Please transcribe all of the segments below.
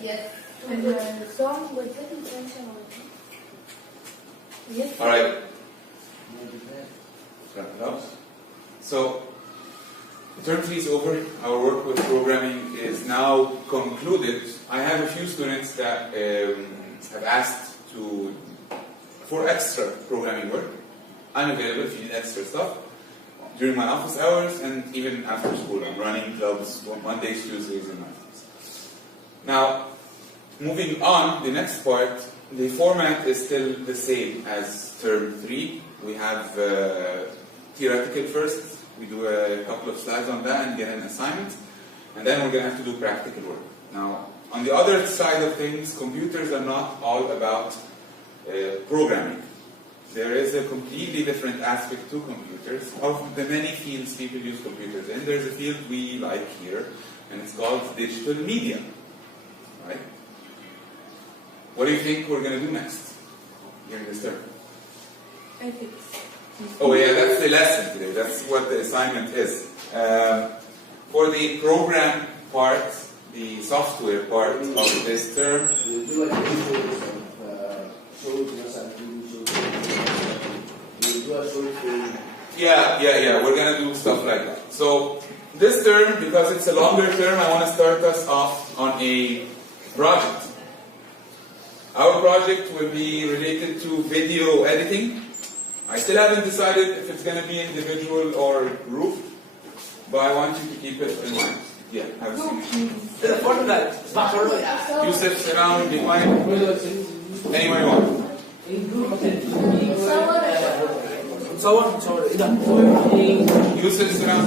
Yes. And the song was written French. Yes. All right. So, term 3 is over. Our work with programming is now concluded. I have a few students that have asked for extra programming work. I'm available if you need extra stuff during my office hours and even after school. I'm running clubs on Mondays, Tuesdays, and Wednesdays. Now, moving on, the next part, the format is still the same as term 3. We have theoretical first. We do a couple of slides on that and get an assignment. And then we're going to have to do practical work. Now, on the other side of things, computers are not all about programming. There is a completely different aspect to computers. Of the many fields people use computers in, there's a field we like here, and it's called digital media. Right? What do you think we're going to do next during this term? Ethics. Oh yeah, that's the lesson today. That's what the assignment is. For the program part, the software part of this term, yeah, we're going to do stuff like that. So this term, because it's a longer term, I want to start us off on a project. Our project will be related to video editing. I still haven't decided if it's going to be individual or group, but I want you to keep it in mind. Yeah, have a seat. Yusuf, sit down, be fine. Anyone you want. Yusuf, sit down.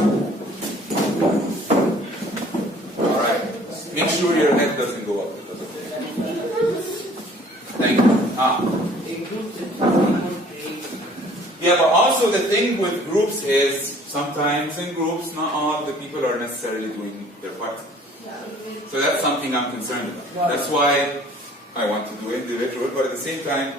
Alright. Make sure your head doesn't go up. Thank you. Yeah, but also the thing with groups is sometimes in groups, not all the people are necessarily doing their part. So that's something I'm concerned about. That's why I want to do individual, but at the same time,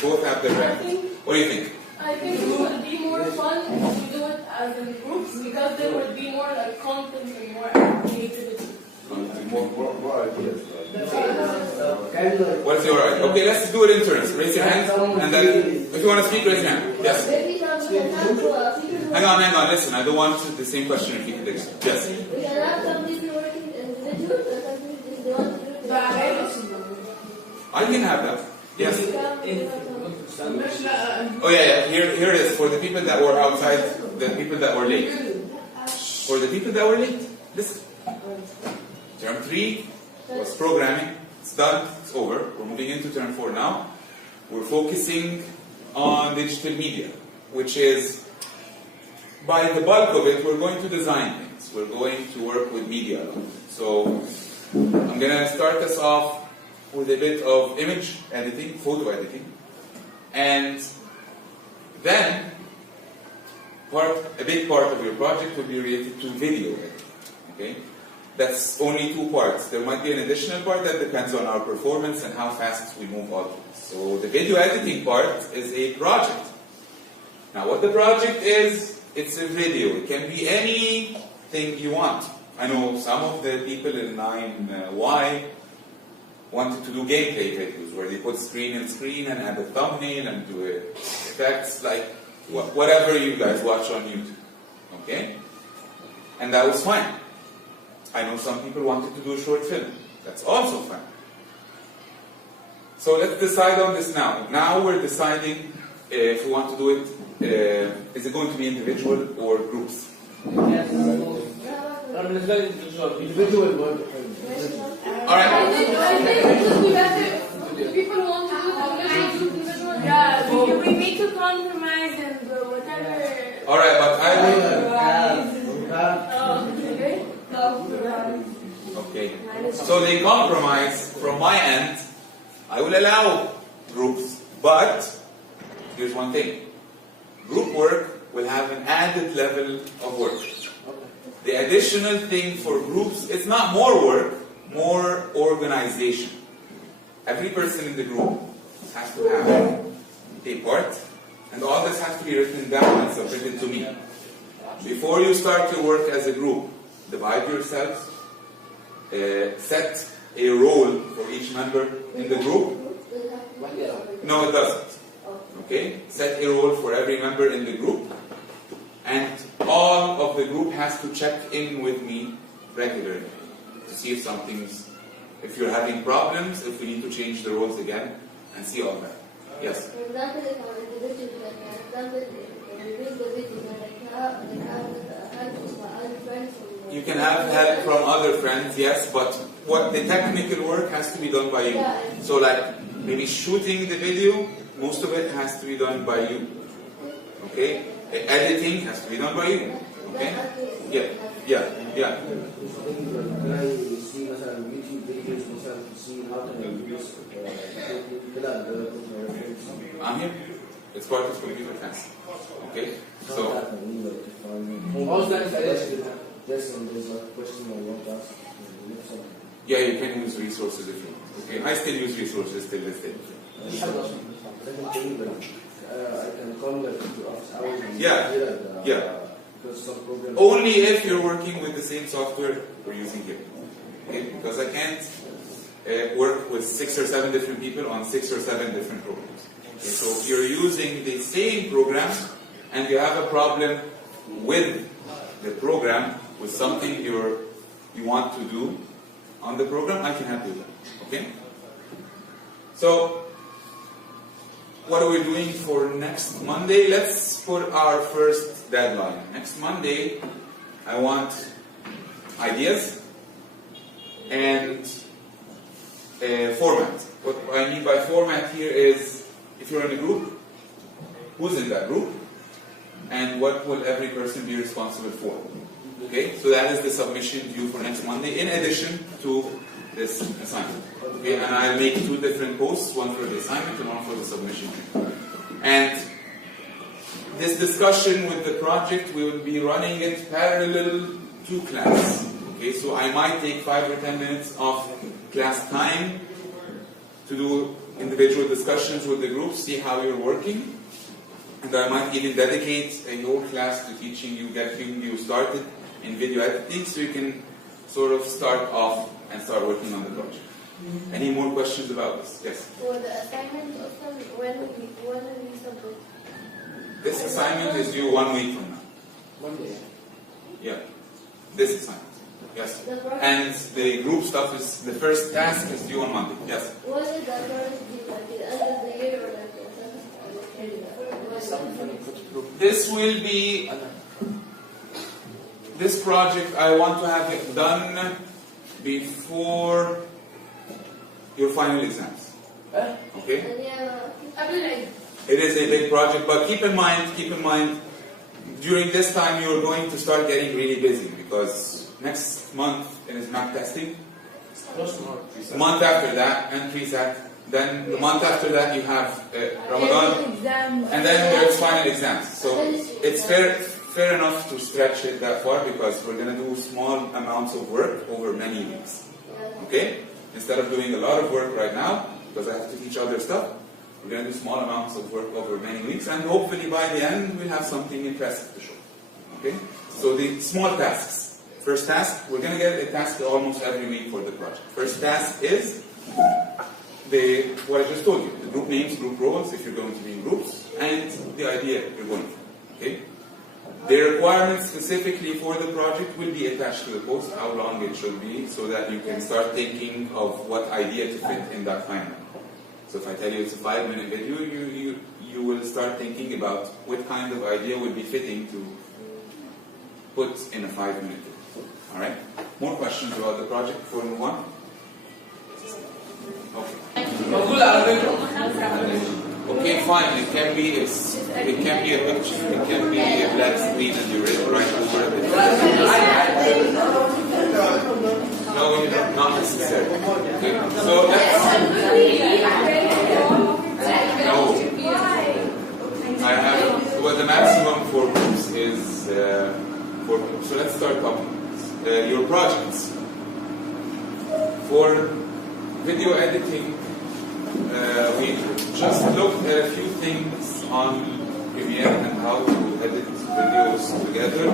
both have their benefits. What do you think? I think it would be more fun if we do it as in groups because there would be more like content and more creativity. More ideas. What's your idea? Okay, let's do it in turns. Raise your hand, and then if you want to speak, raise your hand. Yes. Hang on. Listen, I don't want the same question repeated again. Yes. We can have some people working individually, but some people just want to do it. I can have that. Yes. Oh yeah. Here it is for the people that were outside, the people that were late. For the people that were late, listen. Term 3 was programming. It's done. It's over. We're moving into term 4 now. We're focusing on digital media, which is, by the bulk of it, we're going to design things. We're going to work with media a lot. So I'm going to start us off with a bit of image editing, photo editing, and then a big part of your project will be related to video editing. Okay? That's only 2 parts. There might be an additional part that depends on our performance and how fast we move objects. So the video editing part is a project. Now what the project is, it's a video. It can be anything you want. I know some of the people in 9Y wanted to do gameplay videos where they put screen and add a thumbnail and do effects like whatever you guys watch on YouTube. Okay? And that was fine. I know some people wanted to do a short film. That's also fine. So let's decide on this now. Now we're deciding if we want to do it, is it going to be individual or groups? Yes. Individual work. Alright. I think people want to do individual. Yeah, we make a compromise and whatever. Alright, but I will. Okay. So the compromise from my end, I will allow groups, but here's one thing. Group work will have an added level of work. The additional thing for groups, it's not more work, more organization. Every person in the group has to have a part, and all this has to be written down and submitted to me. Before you start your work as a group, divide yourselves, set a role for each member in the group. No, it doesn't. Okay? Set a role for every member in the group, and all of the group has to check in with me regularly to see if if you're having problems, if we need to change the roles again, and see all that. Yes? For example, if I'm individual, like, for example, reviewing the video, like, have help from my other friends. You can have help from other friends, yes, but what the technical work has to be done by you. So like maybe shooting the video, most of it has to be done by you. Okay? Editing has to be done by you. Okay? Yeah. Can I see مثلا YouTube videos مثلا to see how to use كده I'm here. It's part of computer science. Okay? So how's that suggested? Yes, and there's a question I want to ask. yeah, you can use resources if you want. Okay? I still use resources till this day. Second thing, I can come like to office hours and Yeah. because some program. Only if you're working with the same software we're using here. Okay? Because I can't work with 6 or 7 different people on 6 or 7 different programs. Okay? So if you're using the same program and you have a problem with the program, with something you want to do on the program, I can help you with that. Okay? So, what are we doing for next Monday? Let's put our first deadline. Next Monday, I want ideas and a format. What I mean by format here is, if you're in a group, who's in that group? And what will every person be responsible for? Okay, so that is the submission due for next Monday, in addition to this assignment. Okay, and I'll make 2 different posts, one for the assignment and one for the submission. And this discussion with the project, we will be running it parallel to class. Okay, so I might take 5 or 10 minutes of class time to do individual discussions with the group, see how you're working. And I might even dedicate a whole class to teaching you, getting you started in video editing, so you can sort of start off and start working on the project. Any more questions about this? Yes? For the assignment, also, when will we submit? This assignment is due 1 week from now. Monday. Yeah. This assignment. Yes. The project, And the group stuff is, the first task is due on Monday. Yes. what is the project due, like the end of the year or like the This will be, this project, I want to have it done before your final exams. Okay? And yeah, It is a big project, but keep in mind, during this time you're going to start getting really busy, because next month is math testing. The month after that, and pre-sat. Then the month after that you have Ramadan, and then there's final exams. So it's fair enough to stretch it that far, because we're going to do small amounts of work over many weeks. Okay? Instead of doing a lot of work right now, because I have to teach other stuff, we're going to do small amounts of work over many weeks, and hopefully by the end we'll have something impressive to show. Okay? So the small tasks. First task, we're going to get a task almost every week for the project. First task is what I just told you, the group names, group roles, if you're going to be in groups, and the idea you're going for. Okay? The requirements specifically for the project will be attached to the post, how long it should be, so that you can start thinking of what idea to fit in that timeline. So if I tell you it's a 5-minute video, you will start thinking about what kind of idea would be fitting to put in a 5-minute video. Alright? More questions about the project before we move on? Okay. Okay, fine. It can be a picture. It can be a black screen and you write over it. No, not necessarily. Okay. So no. I have. Well, the maximum for groups is 4 groups. So let's start talking. Your projects for video editing. We just looked at a few things on Premiere and how to edit videos together.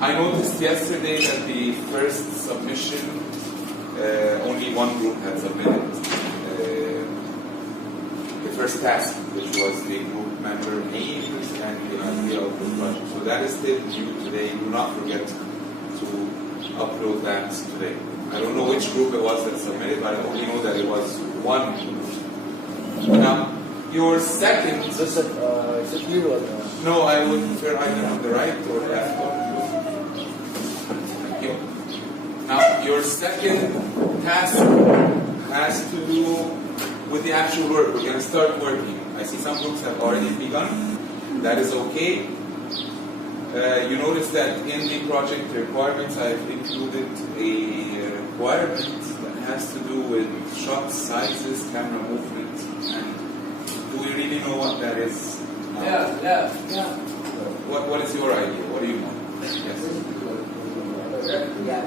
I noticed yesterday that the first submission, only one group had submitted the first task, which was the group member names and the idea of the project. So that is still due today. Do not forget to upload that today. I don't know which group it was that submitted, but I only know that it was one group. Now, your second... Is it here or No, I would prefer either on the right or left. Thank you. Now, your second task has to do with the actual work. We're going to start working. I see some groups have already begun. That is okay. You notice that in the project requirements, I've included a requirement that has to do with shot sizes, camera movement, and do we really know what that is? Yeah. What is your idea? What do you know? Yes.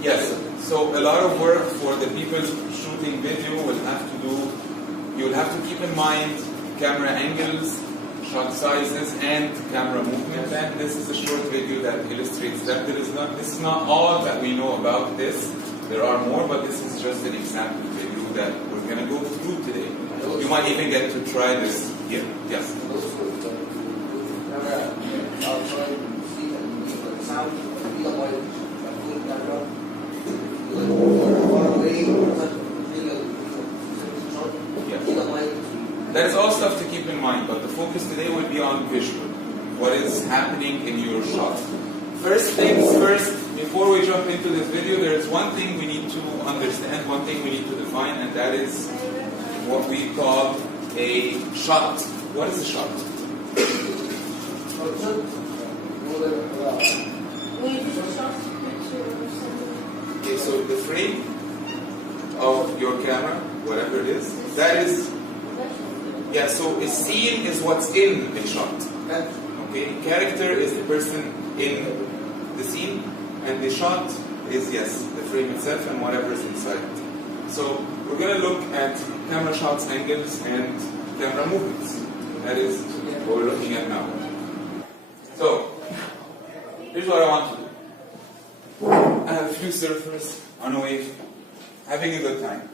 Yes. So a lot of work for the people shooting video will have to do. You'll have to keep in mind camera angles, shot sizes, and camera movement. And this is a short video that illustrates that. This is not all that we know about this. There are more, but this is just an example video that we're going to go through today. You might even get to try this here. Yes. That is all stuff to keep in mind, but the focus today will be on visual. What is happening in your shot. First things first, before we jump into this video, there is one thing we need to understand, one thing we need to define, and that is what we call a shot. What is a shot? Okay, so the frame of your camera, whatever it is, that is, yeah, so a scene is what's in a shot. Okay, character is the person in the scene, and the shot is, yes, the frame itself and whatever is inside it. So we're going to look at camera shots, angles, and camera movements. That is what we're looking at now. So, here's what I want to do. I have a few surfers on a wave, having a good time.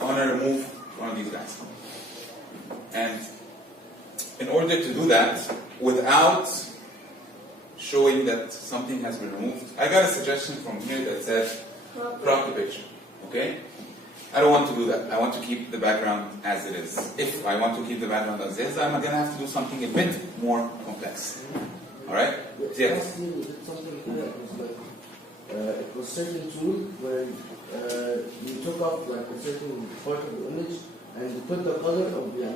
I want to remove one of these guys. And in order to do that, without showing that something has been removed, I got a suggestion from here that says, crop the picture. Okay? I don't want to do that. I want to keep the background as it is. If I want to keep the background as it is, I'm going to have to do something a bit more complex. Alright? Yes. It was a certain tool where you took up like a certain part of the image and you put the color of the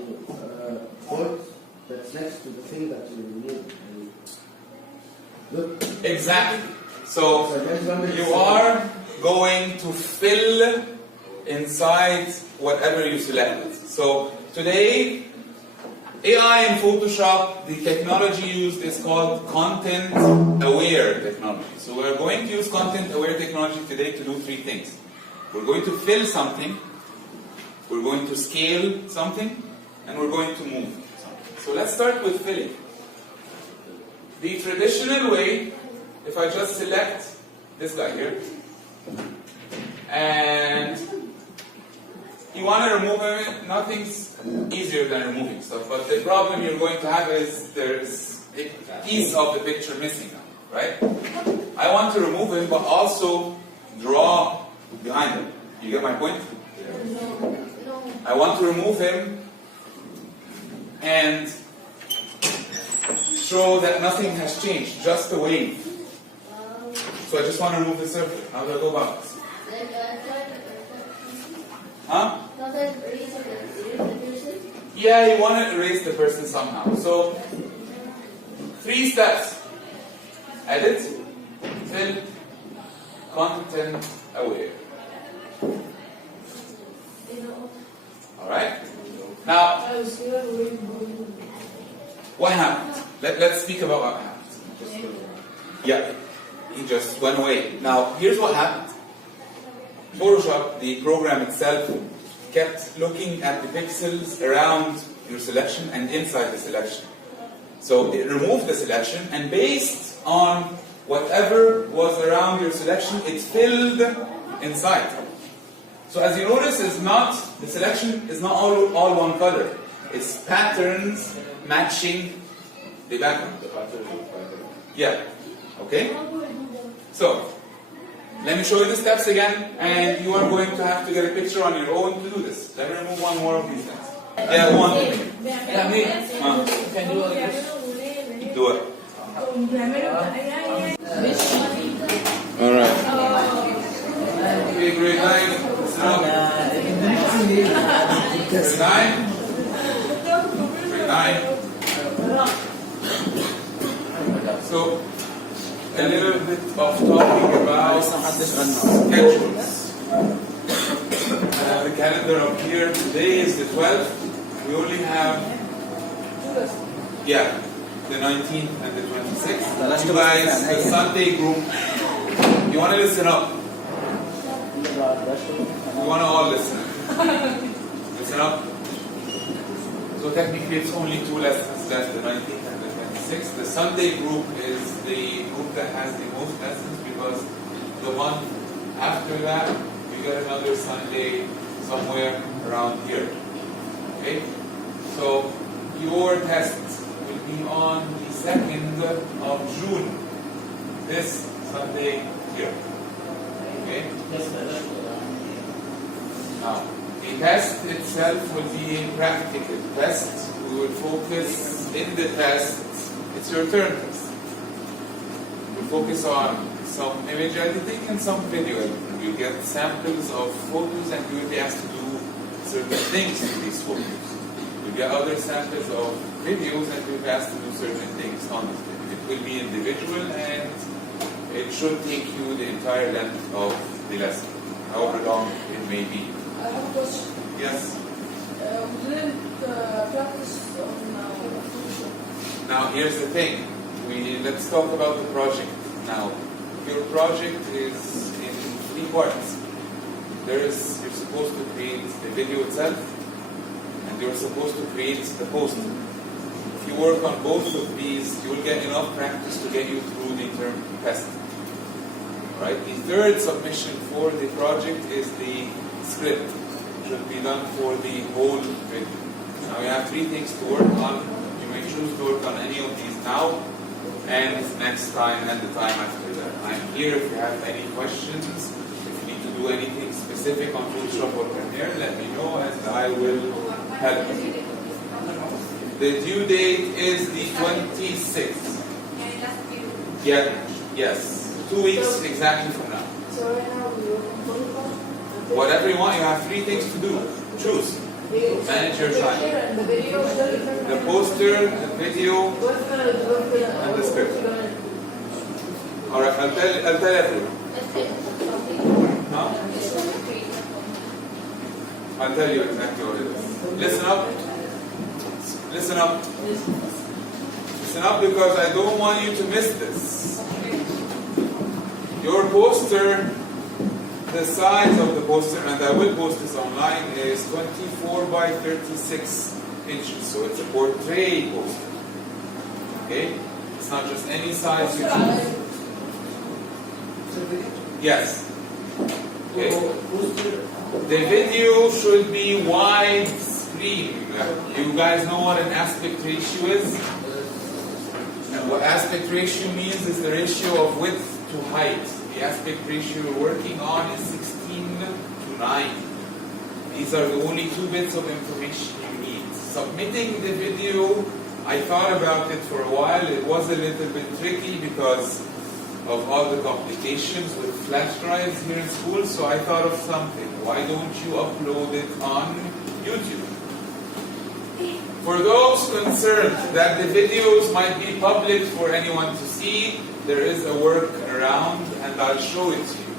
part that's next to the thing that you removed. Look. Exactly. So you are going to fill inside whatever you selected. So today, AI in Photoshop, the technology used is called content-aware technology. So we're going to use content-aware technology today to do three things. We're going to fill something, we're going to scale something, and we're going to move something. So let's start with filling. The traditional way, if I just select this guy here, and you want to remove him, nothing's easier than removing stuff, but the problem you're going to have is there's a piece of the picture missing now, right? I want to remove him, but also draw behind him. You get my point? I want to remove him and show that nothing has changed, just the wave. So I just want to remove the surface. How do I go about this? Huh? Yeah, you want to erase the person somehow. So, 3 steps. Edit, fill, content aware. Alright? Now, what happened? Let's speak about what happened. Yeah. he just went away. Now, here's what happened. Photoshop, the program itself, kept looking at the pixels around your selection and inside the selection. So it removed the selection, and based on whatever was around your selection, it filled inside. So as you notice, the selection is not all one color. It's patterns matching the background. Yeah. Okay? So, let me show you the steps again, and you are going to have to get a picture on your own to do this. Let me remove one more of these things. Yeah, one. Yeah, me. Can do it. Do it. Alright. Okay, grade 9. Listen up. Grade 9. Grade 9. So, a little bit of talking about schedules. The calendar up here today is the 12th. We only have, the 19th and the 26th. You guys, the Sunday group, you want to listen up. We want to all listen. Listen up. So technically it's only 2 lessons left, the 19th and the 26th. The Sunday group is the group that has the most lessons, because the month after that you get another Sunday somewhere around here. Okay? So your tests will be on the 2nd of June. This Sunday here. Okay? Now, the test itself will be a practical test. We will focus in the test, it's your turn test. We'll focus on some image editing and some video editing. You'll get samples of photos and you will be asked to do certain things with these photos. You'll get other samples of videos and you'll be asked to do certain things on this video. It will be individual and it should take you the entire length of the lesson, however long it may be. I have a question. Yes? We didn't practice on Photoshop. Now here's the thing. Let's talk about the project now. Your project is in 3 parts. You're supposed to create the video itself, and you're supposed to create the poster. If you work on both of these, you will get enough practice to get you through the term test. Right? The third submission for the project is the script. It should be done for the whole video. Now you have 3 things to work on. You may choose to work on any of these now, and next time, and the time after that. I'm here if you have any questions. If you need to do anything specific on Photoshop or Premiere, let me know and I will help you. The due date is the 26th. Yes. 2 weeks exactly from now. So right now we work on Photoshop. Whatever you want, you have 3 things to do. Choose. Manage your time. The video, The poster, the video, and the script. Alright, I'll tell everyone. Huh? I'll tell you exactly what it is. Listen up. Listen up. Listen up, because I don't want you to miss this. Your poster, the size of the poster, and I will post this online, is 24 by 36 inches. So it's a portrait poster. Okay? It's not just any size you choose. Yes. Okay. The video should be widescreen. You guys know what an aspect ratio is? And what aspect ratio means is the ratio of width to height. The aspect ratio we're working on is 16 to 9. These are the only 2 bits of information you need. Submitting the video, I thought about it for a while. It was a little bit tricky because of all the complications with flash drives here in school, so I thought of something. Why don't you upload it on YouTube? For those concerned that the videos might be public for anyone to see, there is a workaround, and I'll show it to you.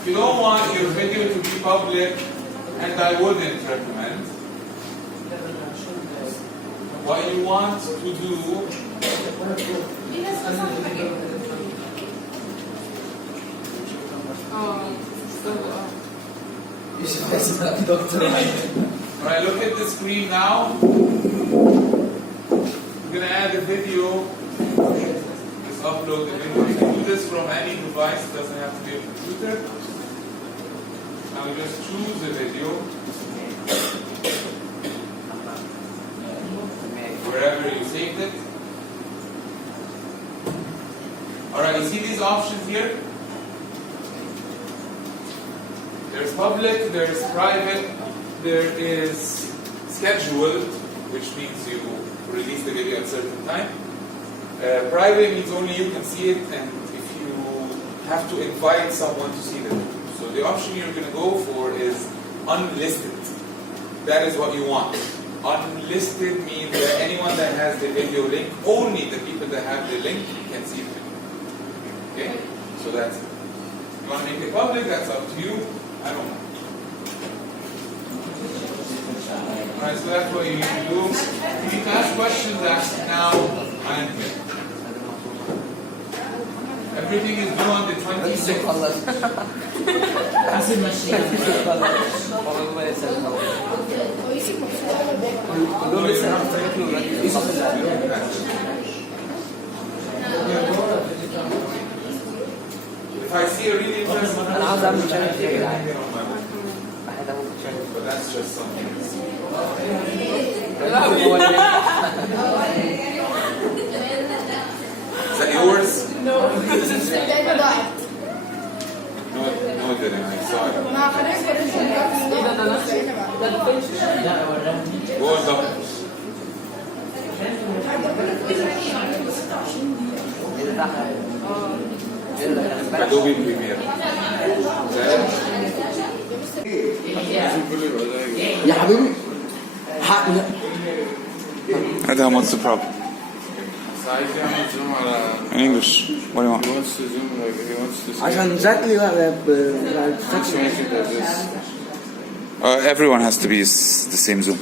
If you don't want your video to be public, and I wouldn't recommend, what you want to do Alright, look at the screen now. We're gonna add a video. Just upload the video. You can do this from any device, it doesn't have to be a computer. Now just choose the video. Wherever you saved it. Alright, you see these options here? There's public, there's private, there is scheduled, which means you release the video at a certain time. Private means only you can see it, and if you have to invite someone to see the video. So the option you're going to go for is unlisted. That is what you want. Unlisted means that anyone that has the video link, only the people that have the link can see the video. Okay? So that's it. You want to make it public, that's up to you. I don't know. Alright, so that's what you need to do. If you can ask questions, ask now. I am here. Everything is due on the 26th. If I see a really interesting أنا عاوز أعمل channel يا جدعان. but that's just something. Is that yours? No, it didn't. I saw it. Go on, Doc. Adobe Premiere. يا حبيبي حق Adam, what's the problem? In English. What do you want? عشان exactly Everyone has to be the same Zoom.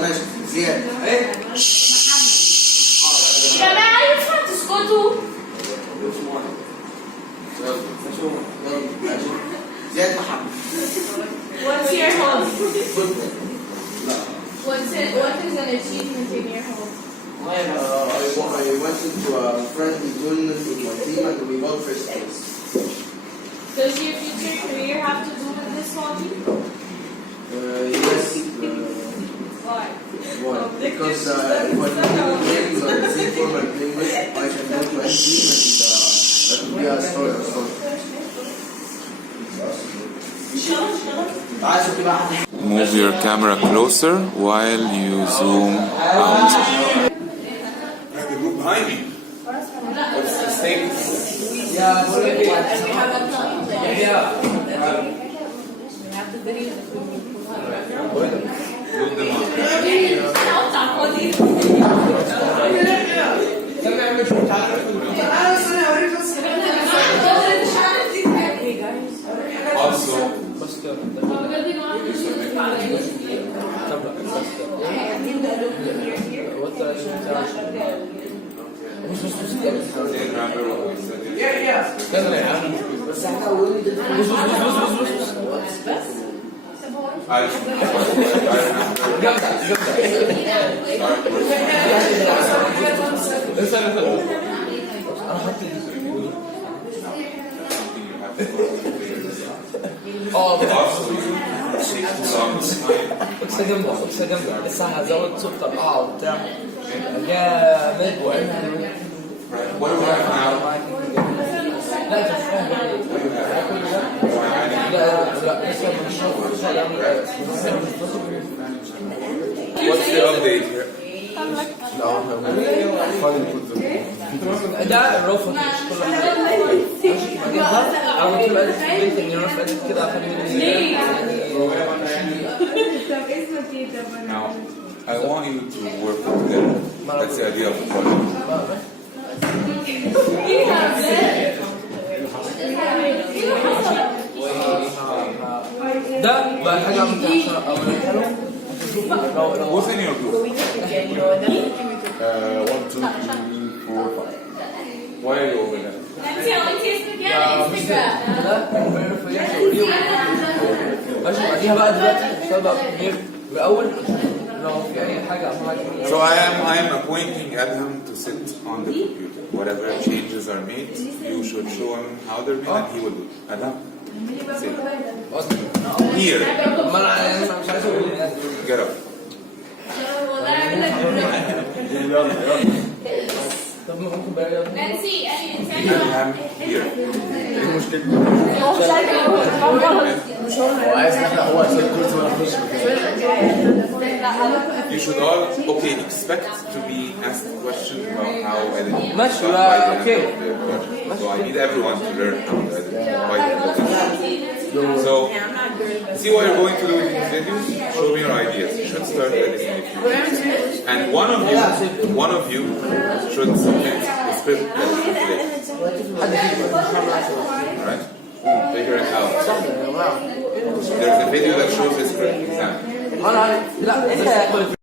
ماشي زياد يا جماعة ينفع تسكتوا؟ زياد محمد What's your home? What is an achievement in your home? I went into a friendly tournament with my team and we won first place. Does your future career have to do with this hobby? Yes. Why? Why? Because if I do the game the same form I'm playing with, I can go to any team and that would be a story. Move your camera closer while you zoom out. The group behind me. What's the status? Also, قصة جامدة قصة جامدة لسه هزود صوت طرقعة وبتاع جامد وقالها what do we have now? لا انت مش فاهم لا لسه مش What's the update here? ده الرفض مش كل حاجة على طول قالت في البيت ان الرفض قالت كده اخد مني Now, I want you to work together. That's the idea of the project. ده بقى حاجه ممكن عشان اوريها له لو Who's in your group? 1, 2, 3, 4, 5. Why are you over there? Nancy, I want to see Instagram. ده فيريفيكيشن ماشي بعديها بقى دلوقتي سبب غير باول لو في اي حاجه او حاجه So I am appointing Adham to sit on the computer. Whatever changes are made, you should show him how they're made and he will do it. Adham, sit. Here, ما انا مش عايز اقول يعني get up. طب ممكن بقى يلا. Nancy, Adham, here. هو عايز نحن هو عشان كل ما نخش You should all, okay, expect to be asked questions about how editing. ماشي، is done by the end okay. of the project. So I need everyone to learn how to edit by the end of the project. So, see what you're going to do with these videos. Show me your ideas. You should start editing if you want. And one of you should submit the script that you today. Alright? Figure it out. There's a video that shows the script example. انا لا انت